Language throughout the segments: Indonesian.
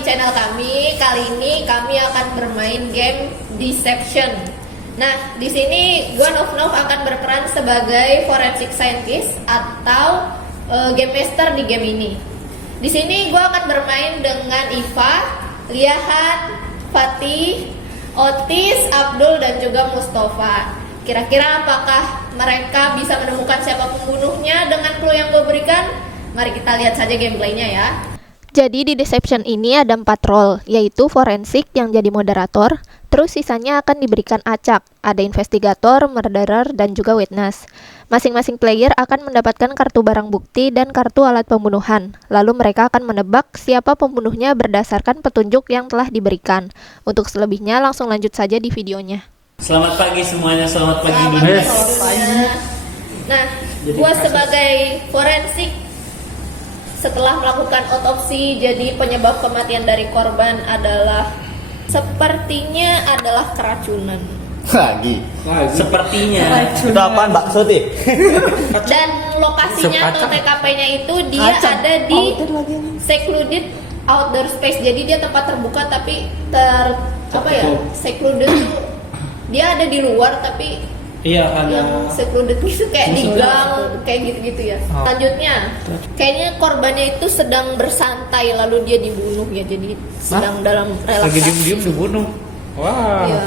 di channel kami. Kali ini kami akan bermain game Deception. Nah, di sini gue Nov akan berperan sebagai forensic scientist atau game master di game ini. Di sini gue akan bermain dengan Iva, Liahan, Fatih, Otis, Abdul dan juga Mustafa. Kira-kira apakah mereka bisa menemukan siapa pembunuhnya dengan clue yang gue berikan? Mari kita lihat saja gameplaynya ya. Jadi di Deception ini ada 4 role, yaitu forensik yang jadi moderator, terus sisanya akan diberikan acak, ada investigator, murderer, dan juga witness. Masing-masing player akan mendapatkan kartu barang bukti dan kartu alat pembunuhan, lalu mereka akan menebak siapa pembunuhnya berdasarkan petunjuk yang telah diberikan. Untuk selebihnya langsung lanjut saja di videonya. Selamat pagi semuanya, selamat pagi Selamat dunia. pagi. Nah, gue sebagai forensik setelah melakukan otopsi, jadi penyebab kematian dari korban adalah sepertinya adalah keracunan. Lagi. Sepertinya. Itu apaan, bakso tih? Dan lokasinya atau TKP-nya itu dia ada di secluded outdoor space. Jadi dia tempat terbuka tapi secluded itu dia ada di luar tapi yang secluded itu kayak di gang kayak gitu-gitu ya. Selanjutnya kayaknya korbannya itu sedang bersantai lalu dia dibunuh ya, jadi sedang dalam relaksasi. Lagi diem-diem dibunuh. Wah. Ya.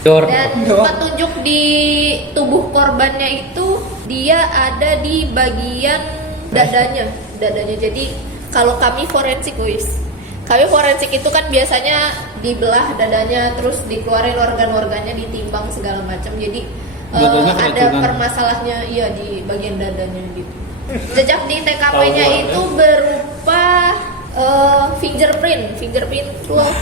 Dan petunjuk di tubuh korbannya itu dia ada di bagian dadanya. Jadi kalau kami forensik kami forensik itu kan biasanya dibelah dadanya terus dikeluarin organ-organnya, ditimbang segala macam. Jadi ada permasalahannya di bagian dadanya gitu. Jejak di TKP-nya itu berupa fingerprint loh.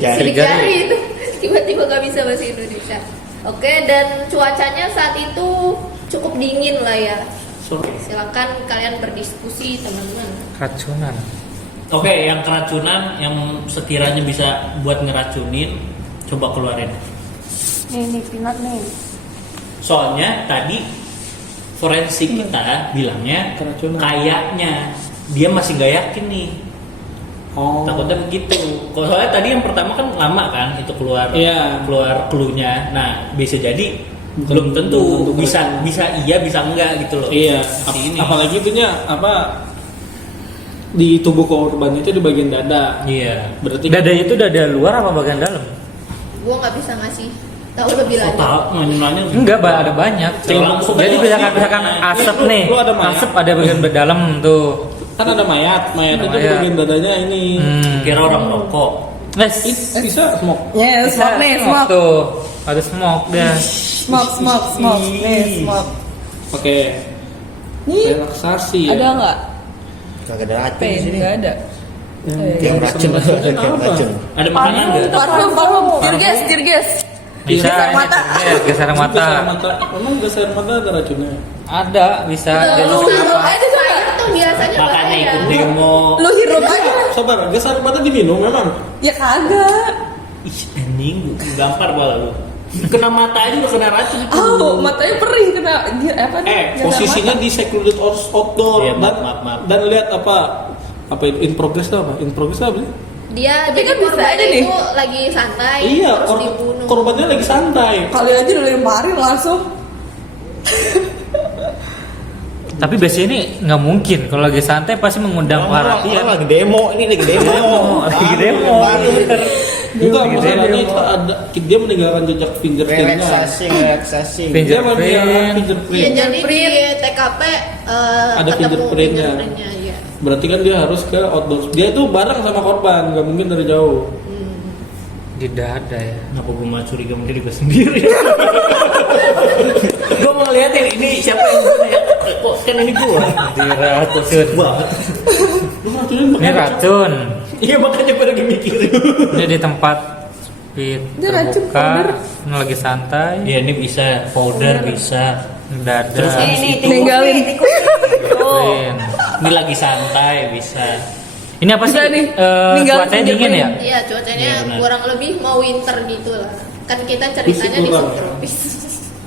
Sidik jari itu. Tiba-tiba gak bisa bahasa Indonesia. Oke, dan cuacanya saat itu cukup dingin lah ya. Silakan kalian berdiskusi teman-teman. Keracunan. Oke, yang keracunan yang sekiranya bisa buat ngeracunin, coba keluarin. Nih peanut nih. Soalnya tadi forensik kita bilangnya keracunan. Kayaknya dia masih nggak yakin nih. Takutnya begitu. Soalnya tadi yang pertama kan lama kan itu keluar clue-nya. Nah, bisa jadi belum tentu bisa iya bisa enggak gitu loh. Iya. Apalagi itunya di tubuh korban itu di bagian dada. Iya. Berarti Dada itu dada luar apa bagian dalam? Gua nggak bisa ngasih tahu lebih lanjut. Tahu nanya Enggak, ada banyak. Jadi misalkan asap nih, lu ada mayat. asap ada bagian dalam tuh. kan ada mayat itu di bagian dadanya ini. Kira orang rokok. Bisa smoke. Ya, smoke nih, smoke. Tuh, ada smoke dia. Smoke. Nih, smoke. Oke. Nih, Relaksasi. ada nggak? Kagak ada racun di Pain, sini. nggak ada. Kayak racun, kayak racun. Ada makanan enggak? Parfum. Tear gas. Bisa Geser mata. geser mata. Emang geser mata ada racunnya? Ada, bisa. Lu Jadi hirup aja coba. Itu biasanya Makanya ikut bahaya. demo. Lu hirup aja. Sabar, geser mata diminum memang. Ya kagak. Ih, anjing, gampar pala lu. Kena mata aja udah kena racun itu. Matanya perih kena apa nih? Posisinya di secluded outdoor. Iya, maaf. Dan lihat apa itu in progress itu apa? In progress itu apa sih? Dia Tapi jadi kan bisa korbannya aja nih. itu lagi santai Iya, terus dibunuh. korbannya lagi santai. Kali aja udah lemparin langsung. tapi biasanya ini nggak mungkin kalau lagi santai pasti mengundang perhatian. Orang lagi demo, ini lagi demo. Lagi demo. Baru. Juga masalahnya itu ada dia meninggalkan jejak fingerprintnya. Relaksasi. Dia meninggalkan Fingerprint. fingerprint. Iya, jadi di TKP Ada ketemu fingerprintnya. iya. Berarti kan dia harus ke outdoor. Dia itu bareng sama korban, nggak mungkin dari jauh. Di dada ya. Kenapa gue mah curiga sama diri gue sendiri? Gue mau liatin ini siapa yang bunuh ya? Kok kan ini gue? Di racun. Banget. Lu racunin Ini racun. Iya makanya gue lagi mikirin. Ini di tempat speed Ini racun terbuka. powder. Ini lagi santai. Ya ini bisa powder bisa. Dada. Terus ini Ninggalin. Fingerprint. Ini lagi santai bisa. Ini apa sih? Bisa nih. Ninggalin Cuacanya dingin ya? Iya, cuacanya Iya, benar. kurang lebih mau winter gitu lah. Kan kita ceritanya di kurang. subtropis.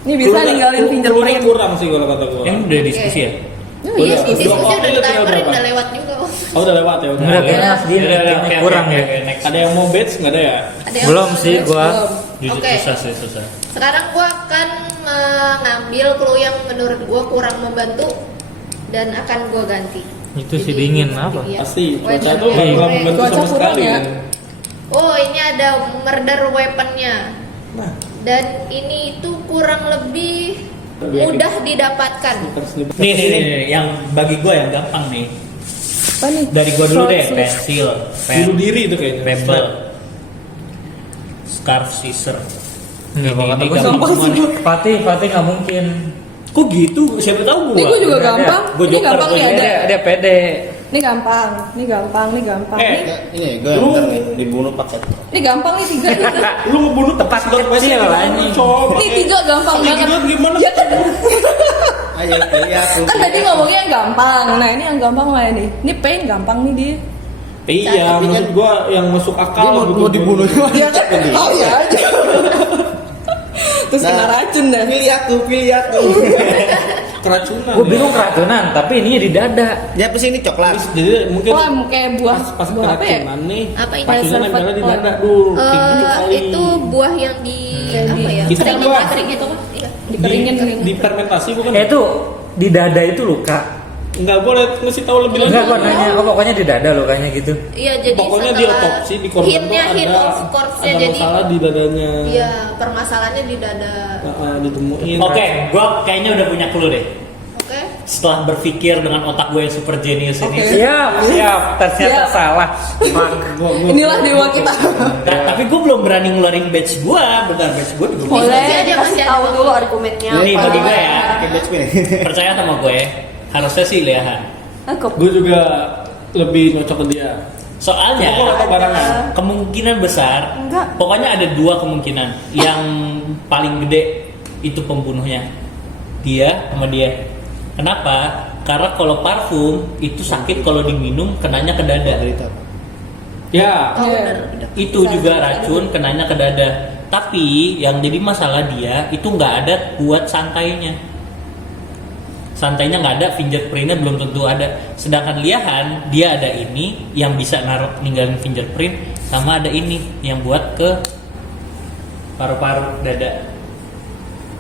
Ini bisa ninggalin fingerprint. kurang sih kalau kata gua. Yang udah diskusi ya? Oh iya, Udah, diskusi udah, udah udah tinggal timerin berapa? udah lewat juga. Oh udah lewat ya udah. Enggak Ya. kayaknya dia Udah, kayaknya oke, kurang oke, ya. oke, next. Ada yang mau batch nggak ada ya? Ada yang Belum mau sih bahas? gua. Jujur Oke. susah sih, susah. Sekarang gua akan mengambil clue yang menurut gua kurang membantu dan akan gua ganti. Itu sih dingin apa? Iya. Pasti cuaca Weapon tuh nggak gue. membantu Cuaca sama kurang sekali. ya. Oh, ini ada murder weaponnya. Nah, Dan ini itu kurang lebih Biar mudah didapatkan. sniper. Nih, yang bagi gue yang gampang nih. Apa nih? Dari gue dulu deh, Sword, pensil, Bunuh diri itu kayaknya. pebble, scarf, scissor. Enggak Ini bakal gampang gampang semua sih. nih. Fatih nggak mungkin. Kok gitu? Siapa tahu Ini gua. gue juga Ada. gampang. Gua Ini joker, gampang gua nih joker. ada. Dia pede. Ini gampang. Ini gampang. Ini gampang. Eh, Ini, Ini gue yang bentar nih dibunuh pakai. ini gampang nih 3 nih. lu ngebunuh Tempat sedot kecil, WC gimana, anjing. coba? Ini 3 gampang Pakai banget. ginian gimana? Ya kan? Ayo pilih aku. Kan tadi ngomongnya yang gampang. Nah, ini yang gampang mana nih? Ini pain gampang nih dia. Iya, maksud gua yang masuk Dia akal gitu. mau dibunuh. Iya kan? Oh iya aja. Terus kena racun dah. Pilih aku. Keracunan. Gue ya. bingung keracunan, tapi ininya di dada. Dia apa sih ini coklat? Jadi mungkin Wah, kayak buah pas buah apa ya? keracunan nih. Apa ini? Racunnya nempelnya di Oh. dada dulu. Kayak gitu kali. Itu buah yang di apa ya? Itu Kering kan itu, buah. kering itu kan? Iya. Dikeringin di fermentasi bukan? Itu di dada itu luka. Enggak boleh ngasih tahu lebih lanjut. Enggak gua nanya, oh pokoknya di dada lukanya gitu. Iya, jadi Pokoknya di setelah otopsi di korban tuh hint-nya, hint ada of corpse-nya, ada jadi masalah di dadanya. iya, permasalahannya di dada. Ditemuin. Oke, gue kayaknya udah punya clue deh. Oke. Setelah berpikir dengan otak gue yang super genius ini. Siap, ternyata Siap. salah. Inilah dewa kita. Nah, tapi gue belum berani ngeluarin badge gue. Bentar, badge gue juga Boleh. bisa. Masih ada, Kasih masih tahu ada. dulu argumennya. Ini apa. bagi gue ya. Pakai batch nih. Percaya sama gue, harusnya sih Leahan. Gue juga lebih cocok ke dia. Soalnya Pokoknya apa barangan? kemungkinan besar, Enggak. pokoknya ada 2 kemungkinan. Yang paling gede itu pembunuhnya, dia sama dia. Kenapa? Karena kalau parfum itu sakit kalau diminum kenanya ke dada. Ya. Oh, Iya. bener. Itu juga racun kenanya ke dada. Tapi yang jadi masalah dia itu nggak ada buat santainya. Santainya nggak ada, fingerprintnya belum tentu ada. Sedangkan Liahan dia ada ini yang bisa naruh ninggalin fingerprint, sama ada ini yang buat ke paru-paru dada.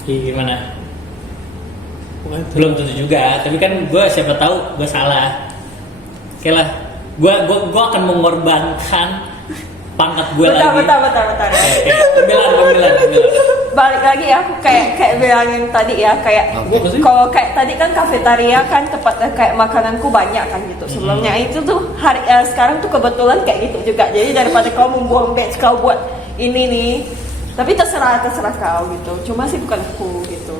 Gimana? Belum tentu juga, tapi kan gue siapa tahu gue salah. Oke lah, gue akan mengorbankan pangkat gue lagi. Bentar. Pembelaan. Balik lagi ya, aku kayak bilangin tadi ya, kayak Apa sih? kalau kayak tadi kan kafetaria kan tempatnya kayak makananku banyak kan gitu. Sebelumnya itu tuh sekarang tuh kebetulan kayak gitu juga. Jadi daripada kau membuang batch kau buat ini nih, tapi terserah kau gitu. Cuma sih bukan aku gitu.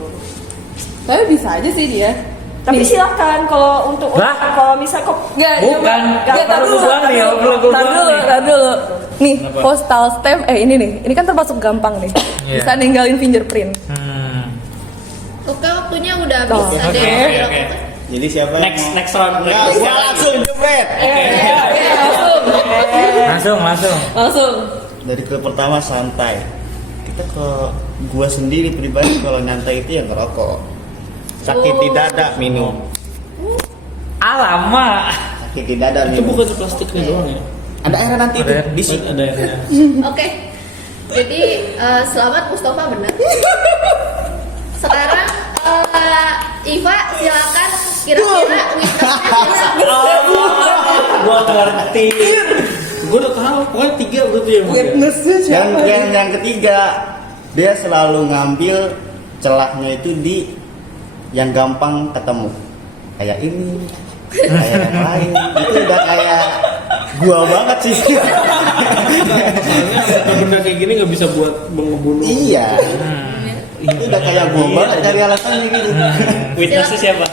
Tapi bisa aja sih dia. Tapi silakan kalau untuk Lah? kalau misal kok Bukan. Nggak perlu gua buang nih, nggak perlu gua buang nih. Tar dulu. Nih, postal stamp ini nih. Ini kan termasuk gampang nih. Iya. Bisa ninggalin fingerprint. Oke, waktunya udah habis. Oh, Ada oke, yang oke, bilang oke. apa? Jadi siapa yang mau? Next round. Ya, gua langsung jebret. Langsung. Dari ke pertama santai. Kita ke gua sendiri pribadi kalau nyantai itu ya ngerokok. Sakit di dada minum. Alamak. Sakit di dada Itu minum. bukan plastiknya doang ya. Ada air nanti itu Ada. di sini. Ada airnya. Oke. Jadi selamat Mustafa benar. Sekarang Iva silakan kira-kira witnessnya Gua ngerti. Gue udah tahu, pokoknya 3 berarti ya. Witnessnya Yang ketiga, dia selalu ngambil celahnya itu di yang gampang ketemu. Kayak ini, kayak yang lain. Itu udah kayak gua banget sih. Soalnya benda kayak gini nggak bisa buat ngebunuh. Iya. Itu udah kayak gua banget cari alasan gitu. Witnessnya siapa?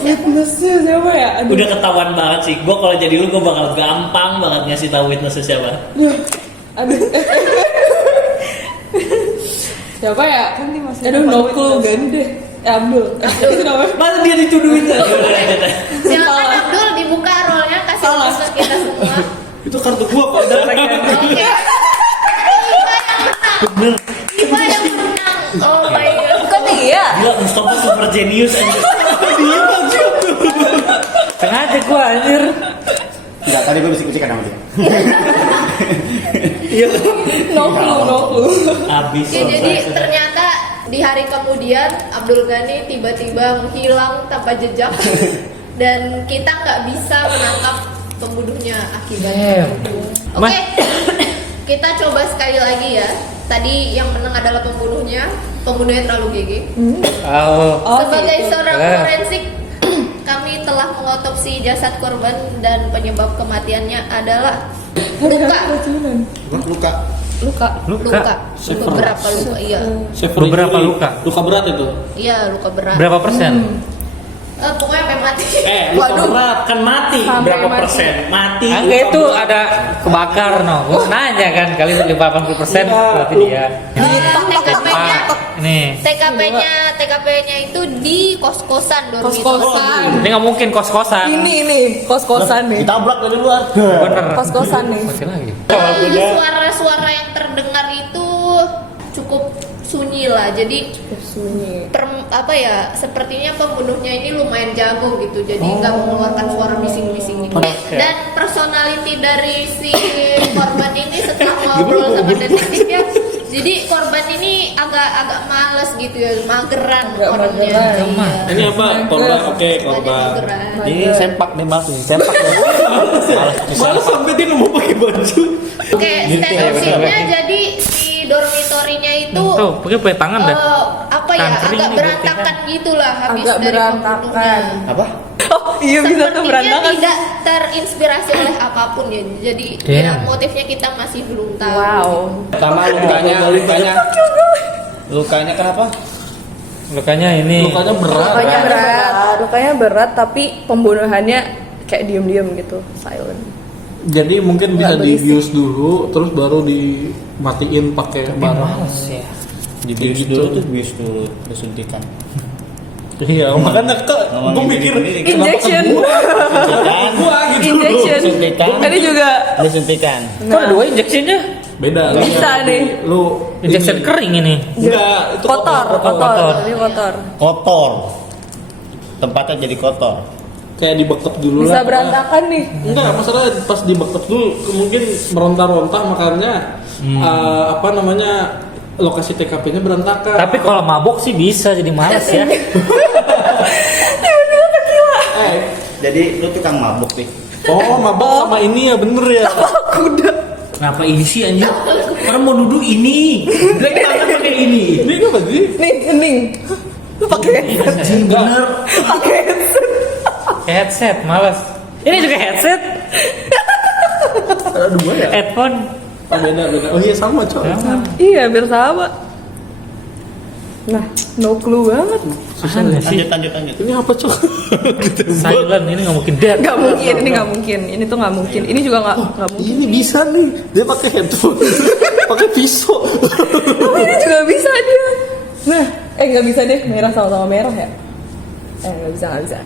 Witnessnya siapa ya? Aduh. Udah ketahuan banget sih. Gua kalau jadi lu gua bakal gampang banget ngasih tahu witnessnya siapa. Aduh. Siapa ya? Kan dia masih aduh, no clue ganti deh. Abdul. Itu namanya. Masa dia dituduhin aja udah lanjut aja. Silakan Abdul dibuka rollnya kasih Salah. ke kita semua. Itu kartu gua kok. Oke. Iva yang menang. Oh my god. Bukan dia. Gila, Mustafa super genius aja. Sengaja gua anjir. Iya. No clue. Habis. Ya, jadi ternyata di hari kemudian Abdul Ghani tiba-tiba menghilang tanpa jejak dan kita nggak bisa menangkap pembunuhnya akibatnya. Oke, kita coba sekali lagi ya. Tadi yang menang adalah pembunuhnya terlalu GG. Sebagai seorang forensik, kami telah mengotopsi jasad korban dan penyebab kematiannya adalah luka. Beberapa luka, iya. Beberapa luka. Luka berat itu. Iya, luka berat. Berapa persen? Pokoknya sampai mati. Luka berat kan mati. Berapa persen? Mati. Angga itu ada kebakar no. Gua nanya kan kali 80% berarti dia. TKP-nya Nih. TKP-nya itu di kos-kosan dormitory. Ini nggak mungkin kos-kosan. Ini kos-kosan nih. Ditabrak dari luar. Bener. Kos-kosan nih. Masih lagi. Suara-suara yang terdengar itu cukup sunyi lah. Jadi sepertinya pembunuhnya ini lumayan jago gitu. Jadi nggak mengeluarkan suara bising-bising gitu. Dan personality dari si korban ini setelah ngobrol sama detektifnya, jadi korban ini agak males gitu ya, mageran orangnya. Ini apa? Korban. Oke, korban. Ini sempak nih Mas, sempak. Malah sampai dia nggak mau pakai baju. Oke, stand scene-nya jadi si dormitorinya itu Tuh, pakai tangan dah. Kantring agak nih, berantakan gitulah habis Agak dari berantakan. pembunuhnya. Apa? Oh iya bisa tuh Sepertinya berantakan. tidak terinspirasi oleh apapun ya. Jadi ya, motifnya kita masih belum tahu. Wow. Pertama lukanya kenapa? Lukanya ini. Lukanya berat. Lukanya berat tapi pembunuhannya kayak diem-diem gitu, silent. Jadi mungkin bisa Nggak berisik. dibius dulu, terus baru dimatiin pakai barang. ya. Dibius Gitu. dulu, disuntikan. Iya, makanya gue mikir kenapa ke Injection. gua gitu loh. Injection. Suntikan. Ini juga Disuntikan. Kok ada 2 injeksinya? Beda. Bisa nih. Lu Injection ini. kering ini. Enggak, itu kotor. Ini kotor. Kotor. Tempatnya jadi kotor. Kayak dibekep dulu Bisa lah. berantakan nih. Enggak, masalah pas dibekep dulu mungkin meronta-ronta makanya lokasi TKP-nya berantakan. Tapi kalau mabok sih bisa jadi malas ya. Jadi lu tukang mabuk nih. Oh, mabok sama ini ya bener ya. Kenapa ini sih anjir? Orang mau duduk ini. Black tangan pakai ini. Ini apa sih? Nih, hening. Lu pakai Anjing bener. pakai headset. Headset, malas. Ini juga headset. Ada 2 ya? Headphone. Oh, beda. Oh iya sama, coy. Iya, biar sama. Nah, no clue banget. Susah ya sih. Lanjut. Ini apa, coy? Silent, ini nggak mungkin dead. Nggak mungkin, ini nggak mungkin. Ini tuh nggak mungkin. Ini juga nggak mungkin. Ini bisa nih. Dia pakai headphone. Pakai pisau. Oh, ini juga bisa dia. Nah, nggak bisa deh, merah sama merah ya. Nggak bisa.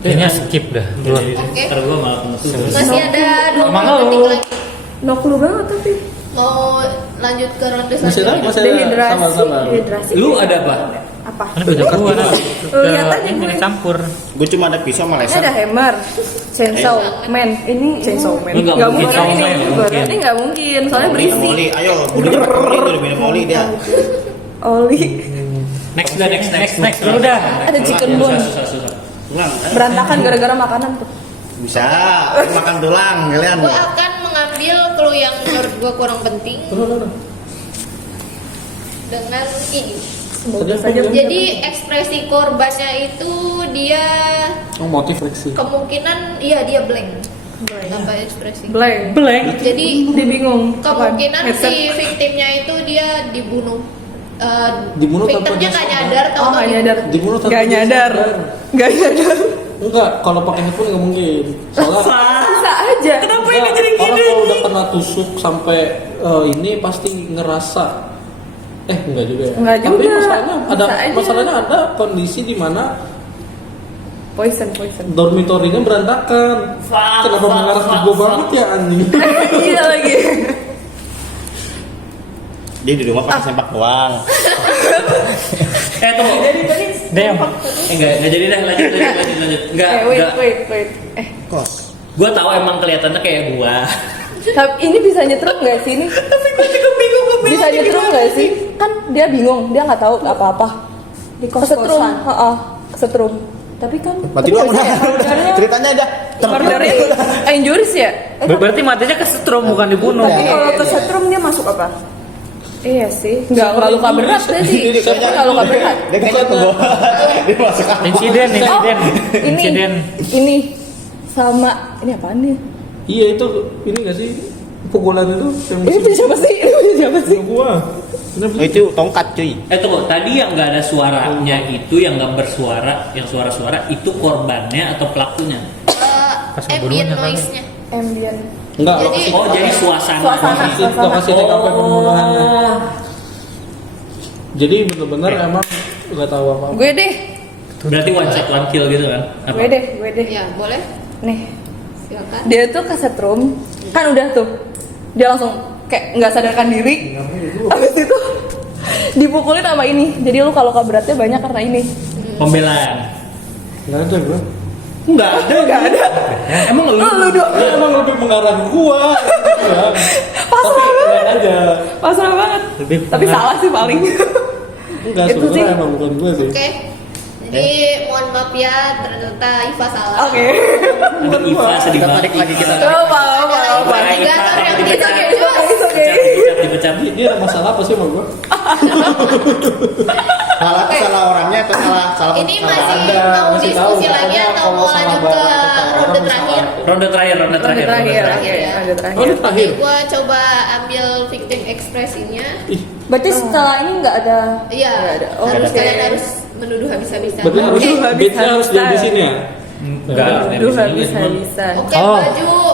Kayaknya skip dah. Duluan. Oke. Ntar gua malah penutup. Masih ada 20 Emang detik lu? lagi. No clue banget tapi. Mau lanjut ke ronde Masih ada, selanjutnya? masih ada. Dehidrasi. Sabar. Dehidrasi. Lu ada apa? Apa? Ini beda keluar. Lihat aja Ini gue. campur. Gue cuma ada pisau sama Ini laser. ada hammer, chainsaw man. Ini chainsaw man. Ini nggak Nggak mungkin. mungkin. Chainsaw man, Ini mungkin. ini nggak mungkin. Soalnya Minum berisik. oli, ayo, udah pakai oli, udah minum oli dia. Oli. Next dah, next. Lu udah. Ada chicken bone. Susah. Ulang. Berantakan gara-gara makanan tuh. Bisa, makan tulang kalian. Gue akan mengambil clue yang menurut gue kurang penting dengan ini. Semoga saja. Jadi ekspresi korbannya itu dia Oh, motif reaksi. kemungkinan dia blank. Apa ekspresi? Blank. Blank. Jadi Dia bingung. kemungkinan Headset. si victimnya itu dia dibunuh. Dibunuh tanpa victimnya dia nggak sadar. nyadar, Oh, tahu-tahu nggak nyadar. Dibunuh tanpa Nggak dia nyadar. sadar. Nggak nyadar. Enggak, kalau pakai headphone nggak mungkin. Soalnya Bisa aja. Kenapa enggak, orang kalau udah kena tusuk sampai ini pasti ngerasa. Enggak juga ya. Enggak Tapi juga. masalahnya ada kondisi di mana Poison. dormitorinya berantakan. Kenapa mengarah ke gua banget ya anjing? Iya lagi. Dia di rumah pakai sempak doang. Tunggu. Damn. Enggak jadi dah, lanjut. Enggak. Wait. Kos. Gua tahu emang kelihatannya kayak gua. Tapi ini bisa nyetrum nggak sih ini? Tapi gua juga bingung Bisa nyetrum nggak sih? Kan dia bingung, dia nggak tahu apa-apa. Di Kesetrum, kos-kosan. setrum. Tapi kan Berarti lu udah ceritanya aja Murdernya injuries ya? Berarti matinya kesetrum bukan dibunuh. tapi kalau kesetrum dia masuk apa? Iya sih. Nggak luka berat berarti. Ini kayaknya- Nggak luka berat. Dia kayaknya pegawai. Dia masuk apa? Insiden. Ini sama ini apaan nih? Iya itu ini nggak sih pukulan itu yang Ini punya siapa sih? Ini punya siapa sih? gua. Oh, itu tongkat cuy. Tunggu, tadi yang nggak ada suaranya itu, yang nggak bersuara, yang suara-suara itu korbannya atau pelakunya? Pas Ambient ngebunuhnya kali. noise-nya. Ambient. Enggak, Jadi- lokasi Oh, jadi suasana. lokasi TKP pembunuhannya. Oh. Jadi bener-bener emang nggak tahu apa-apa. Gue deh. Berarti one shot one kill gitu kan? Apa? Gue deh. Ya, boleh. Nih. Silakan. Dia tuh kesetrum, kan udah tuh. Dia langsung kayak nggak sadarkan diri. Habis itu dipukulin sama ini. Jadi luka-luka beratnya banyak karena ini. Pembelaan. Nggak ada gua. Enggak ada. Emang lu? Emang lebih mengarah ke gua. Ya. Pasrah Tapi banget. keren aja. Pasrah banget. Lebih Tapi salah sih paling. Enggak Itu sih. sebenarnya emang bukan gua sih. Oke. Jadi mohon maaf ya, ternyata Iva salah. Oke. Aduh, Iva sedih Kita banget. tarik lagi, kita Gak apa-apa. Ada investigator yang tidak jelas. Dipecat. Dia ada masalah apa sih sama gua? Salah orangnya atau salah Ini salah masih Anda? mau masih diskusi tahu, lagi makanya atau kalau mau salah lanjut barang ke kita ronde orang terakhir? Ronde terakhir. Ronde terakhir ya. ya. Ronde Oh, Ronde ini terakhir. terakhir. Gue coba ambil victim expresinya. Ih, Berarti setelah ini nggak ada. Iya, Nggak ada. Oh, harus oke. kalian harus menuduh habis-habisan. berarti harus Oke. beatnya harus Habis-habisan. dihabisin ya? Enggak. Aduh, bisa. Oke, Oh.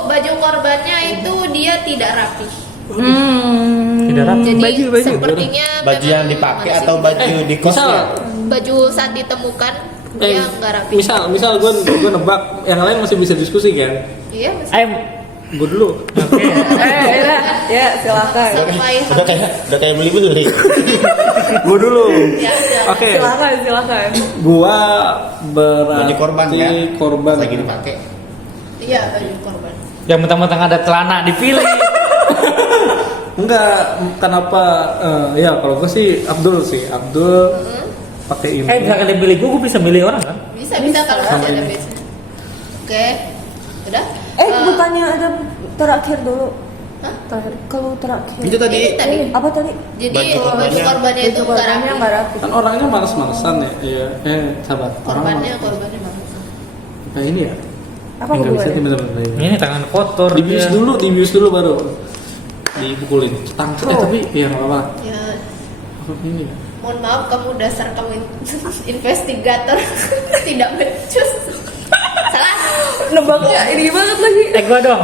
baju korbannya itu dia tidak rapi. Tidak rapi. Jadi Baju. sepertinya Baju yang memang dipakai manusia. atau baju di kosnya? Baju saat ditemukan dia nggak rapi. misal gua nebak, yang lain masih bisa diskusi kan? Iya, masih. Ayo, Gua dulu. Ya, silakan. Sampai Udah kayak beli. Gua dulu. ya, udah. Oke. Silakan. Gua berarti Baju korban ya? korban. Lagi dipakai. Iya, baju korban. yang mentang-mentang ada celana dipilih. Enggak, kenapa? Ya kalau gua sih Abdul pakai ini. Bisa kalian pilih gue bisa milih orang kan? Bisa kalau masih ada base. Oke. Udah? Bukannya ada terakhir dulu. Hah? Terakhir. Kalau terakhir. Itu tadi. Ini tadi. Apa tadi? Jadi Baju baju korbannya. korbannya itu Baju nggak korbannya rapi. nggak rapi. Kan orangnya males-malesan ya. Iya. Sabar. Korbannya Orang mana? nah ini ya. Apa Enggak bisa hubungannya? bener-bener ini. Ini tangan kotor. Dibius dia. dulu baru dipukulin. Tapi ya nggak apa-apa. Ya, Apa ini ya? mohon maaf kamu dasar kamu investigator tidak becus. Salah. Nebaknya ini banget lagi. Gua dong.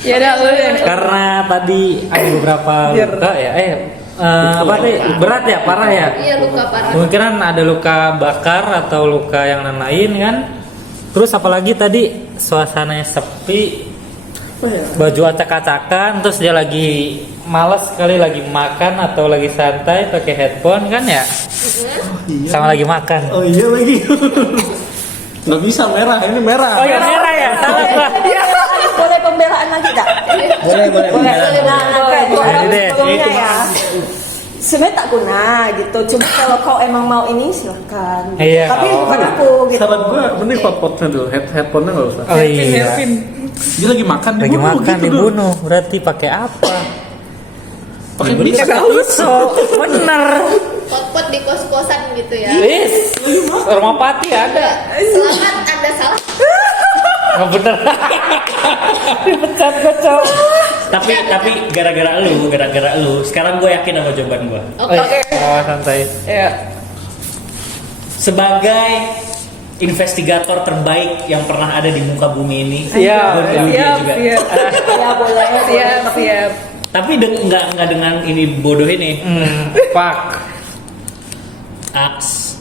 Ya udah, lu deh. Karena tadi ada beberapa luka ya. Apa nih? Berat ya, parah ya. Iya, luka parah. Kemungkinan ada luka bakar atau luka yang lain kan. Terus apalagi tadi suasananya sepi, baju acak-acakan, terus dia lagi malas sekali lagi makan atau lagi santai pakai headphone kan ya, sama lagi makan. Oh iya lagi. Nggak bisa merah, ini merah. Oh ya merah ya, salah gua. Boleh pembelaan lagi tak? Boleh. Nah, kayak gua Jadi deh, sebelumnya ya. Sebenarnya tak guna gitu. Cuma kalau kau emang mau ini silakan. Iya. Tapi bukan aku gitu. Saran gua mending hotpotnya dulu, headphone-nya nggak usah. Oh iya, Dia lagi makan lagi dibunuh, makan gitu dulu. dibunuh, berarti pakai apa? Pakai Pisau, bener. Pot-pot di kos-kosan gitu ya. Wis, rumah pati ada. Selamat Anda salah. Nggak bener. Dipecat gue cowok. Tapi gara-gara lu, sekarang gue yakin sama jawaban gue. Oke. Oh, santai. Ya. Sebagai investigator terbaik yang pernah ada di muka bumi ini, Siap, gua bilang dia juga. Ya boleh. Siap. Tapi nggak dengan ini bodoh ini. Fuck. Aks.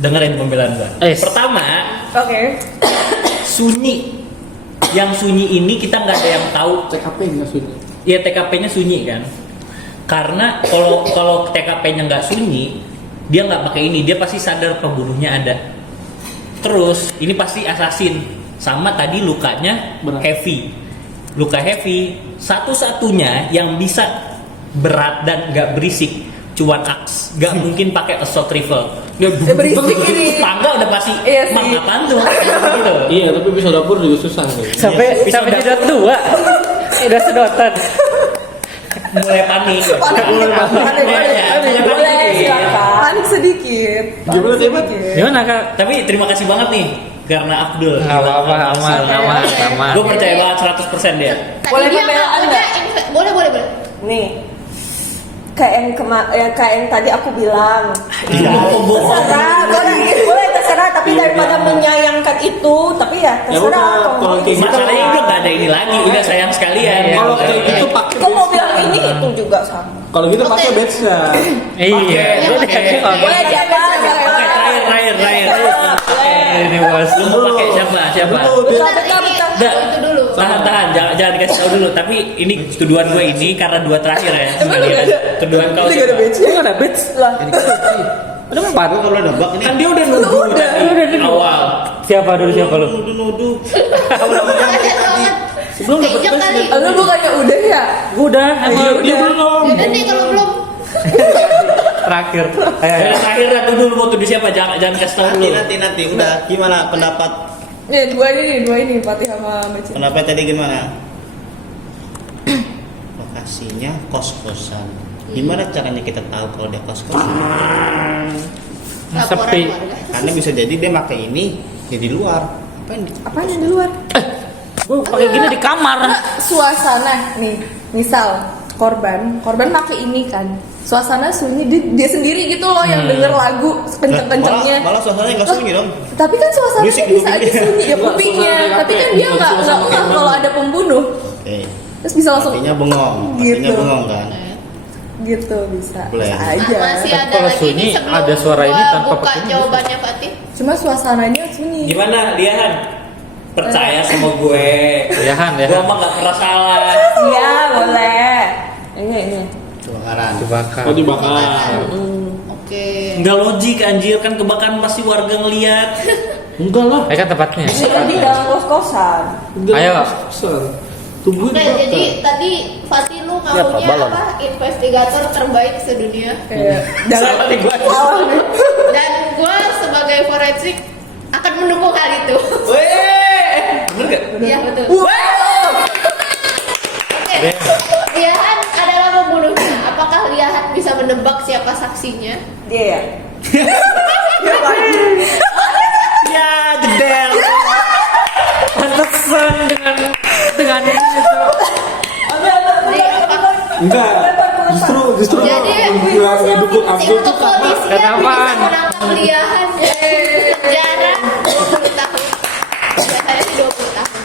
Dengerin pembelaan gue. Yes. Pertama, Oke. sunyi. Yang sunyi ini kita nggak ada yang tahu. TKP nggak sunyi. Ya TKP-nya sunyi kan. Karena kalau TKP-nya nggak sunyi, dia nggak pakai ini. Dia pasti sadar pembunuhnya ada. Terus ini pasti assassin. sama tadi lukanya Berat. heavy. Luka heavy satu-satunya yang bisa berat dan nggak berisik cuman aks, nggak mungkin pakai assault rifle. Dia berisik ini. tangga udah pasti. Iya sih. Mang apaan tuh? Gitu. Iya, tapi pisau dapur juga susah nih. Sampai Bisa sampai dapet. jedot 2. Udah sedotan. Mulai panik. Boleh, silakan. Panik sedikit. Gimana sih, Mat? Gimana Kak? Tapi terima kasih banget nih karena Abdul. Nggak apa-apa, aman. Gue percaya banget 100% dia. Tadi Boleh dia pembelaan ngakunya nggak? boleh. Nih, kayak yang tadi aku bilang. Itu mau pembohong. Terserah, boleh terserah. Tapi daripada menyayangkan itu, tapi ya Ya terserah. udah, Kalau kalau mau kayak gitu. Masalahnya udah gak ada ini lagi, udah sayang sekalian. Kalau kayak gitu pakai Kau mau bilang ini itu juga sama. Kalau gitu pakai Oke. badge-nya. Iya. Boleh siapa? Oke, terakhir. Ini bos. Lu mau pakai siapa? Dulu, dia Bentar, ini Nggak. itu dulu. Tahan, jangan dikasih tahu dulu. Tapi ini tuduhan gue ini karena 2 terakhir ya. Sekalian. Tuduhan kau. Ini gak ada siapa? badge. Nggak ada bitch. Lah, Ada 4. Gue kalau nebak ini Kan dia udah nuduh tadi awal. Siapa dulu siapa lu? nuduh. Sebelum dapat kali. Lu bukannya udah ya? Udah, emang Dia belum. Yaudah nih kalau belum. terakhir. Yang terakhir lah tuduh mau tuduh siapa? Jangan kasih tahu dulu. Nanti udah gimana pendapat Nih, dua ini Fatih sama Mbak pendapat tadi gimana? Lokasinya kos-kosan. Gimana caranya kita tahu kalau dia kos-kosan? Laporan Sepi. warga. Karena bisa jadi dia pakai ini ya di luar. Apaan yang di luar? Gue pakai gini di kamar. Suasana nih, misal korban pakai ini kan. Suasana sunyi dia sendiri gitu loh yang denger lagu kenceng-kencengnya. Malah suasananya nggak sunyi dong. Tapi kan suasananya Berisik bisa aja kupingnya. sunyi ya kupingnya. Suasana Tapi kan kafe, dia bukan nggak suasana ngeh kayak kalau mana. ada pembunuh. Oke. Terus bisa langsung Artinya bengong. Gitu. Artinya bengong kan. gitu bisa. Boleh. Bisa aja. Masih ada Kalau lagi sunyi, nih sebelum ada suara ini gua tanpa buka pakai jawabannya Fatih. Cuma suasananya sunyi. Gimana, Lian? Percaya sama gue. Ya Han, ya Gue Han. mah gak pernah salah. iya boleh. Ini. Kebakaran. Dibakar. Oh dibakar. Oke. Nggak logik anjir, kan kebakaran pasti warga ngeliat. Enggak lah. Kan tempatnya. Ini kan di dalam kos-kosan. Enggak Ayo. lah. Besar. Tubuh Oke, jadi tadi Fatih lu maunya apa? Investigator terbaik sedunia. Jangan Dan gue sebagai forensik akan mendukung hal itu. Bener gak? Iya betul. Oke. Liahan adalah pembunuhnya. Apakah Liahan bisa menebak siapa saksinya? Dia ya. Ya, jedel. Pantesan dengan itu. Nih, apa- Enggak. Justru Jadi bilang nggak dukung Abdul untuk tuh karena polisi yang Kenapaan? bisa menangkap Liahan